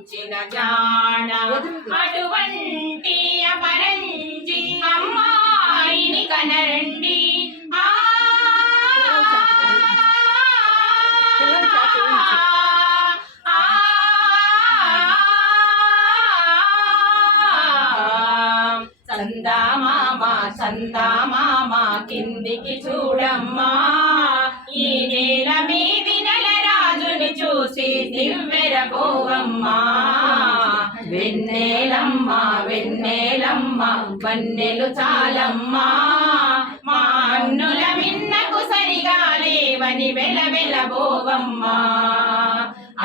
మించిన జాణ అటువంటి అపరంజి అమ్మాయిని కనరండి. చందమామ కిందికి చూడమ్మా, ఈ నేల మీది నెలరాజుని చూసి దివ్వెరపోవమ్మా. వెన్నెలమ్మ వెన్నెలమ్మ వన్నెలు చాలమ్మా, మా అన్నుల మిన్నకు సరిగా లేవని వెలవెలబోవమ్మా.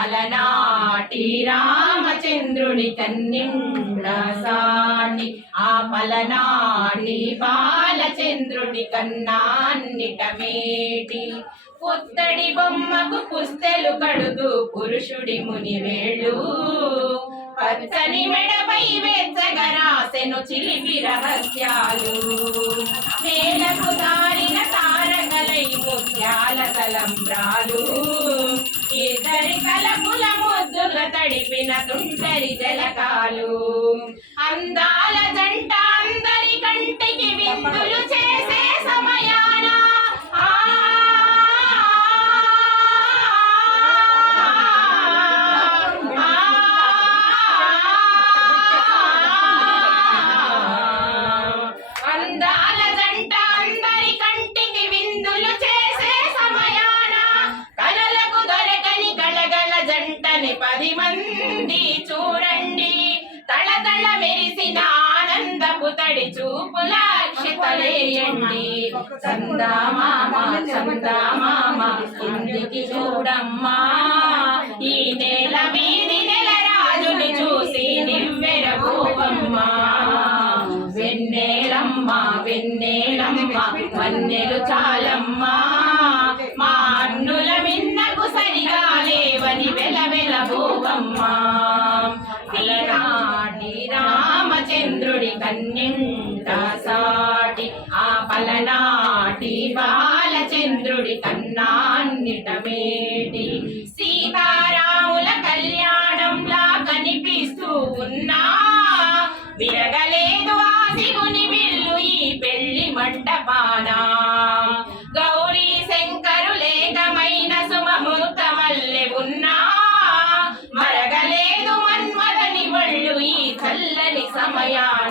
అలనాటి రామచంద్రుడి కన్నిండా సాటి, ఆ పలనాటి బాలచంద్రుడి కన్నాన్నిట మేటి. పుత్తడి బొమ్మకు పుస్తెలు కడుతూ పురుషుడి మునివేళ్ళు, పచ్చని మెడపై వెచ్చగా రాసెను చిలిపి రహస్యాలు. నేలకు దారిన తారకలై ముత్యాల తలంబ్రాలు, ఇద్దరి కలపుల ముద్దుగా తడిపిన తుంటరి జలకాలు. అందాల జంట అందరి కంటికి విందులు చేసే సమయాన అందాల జంట అందరి కంటికి విందులు చేసే సమయాన కలలకు దొరకని గళగళ జంటని 10 మంది చూడండి. తళతళ మెరిసిన ఆనందపు తడి చూపుల అక్షతలేయండి. చందమామ చందమామ కిందికి చూడమ్మా, ఈ నేల మీది నెలరాజుని చూసి నివ్వెరపోవమ్మా. వెన్నెలమ్మ వెన్నెలమ్మ వన్నెలు చాలమ్మా, మా అన్నుల మిన్నకు సరిగా లేవని వెలవెలబోవమ్మా. అలనాటి రామచంద్రుడి కన్నింట సాటి, ఆ పలనాటి బాలచంద్రుడి కన్నాన్నిట మేటి. సీతారాముల కళ్యాణంలా కనిపిస్తూ ఉన్నా, విరగలేదు ఆ శివుని విల్లు ఈ పెళ్లి మంటపాన. గౌరీ శంకరులేకమైన సుమమూర్త మల్లె ఉన్నా, మరగలేదు మన్మథని వళ్ళు ఈ చల్లని సమయాన.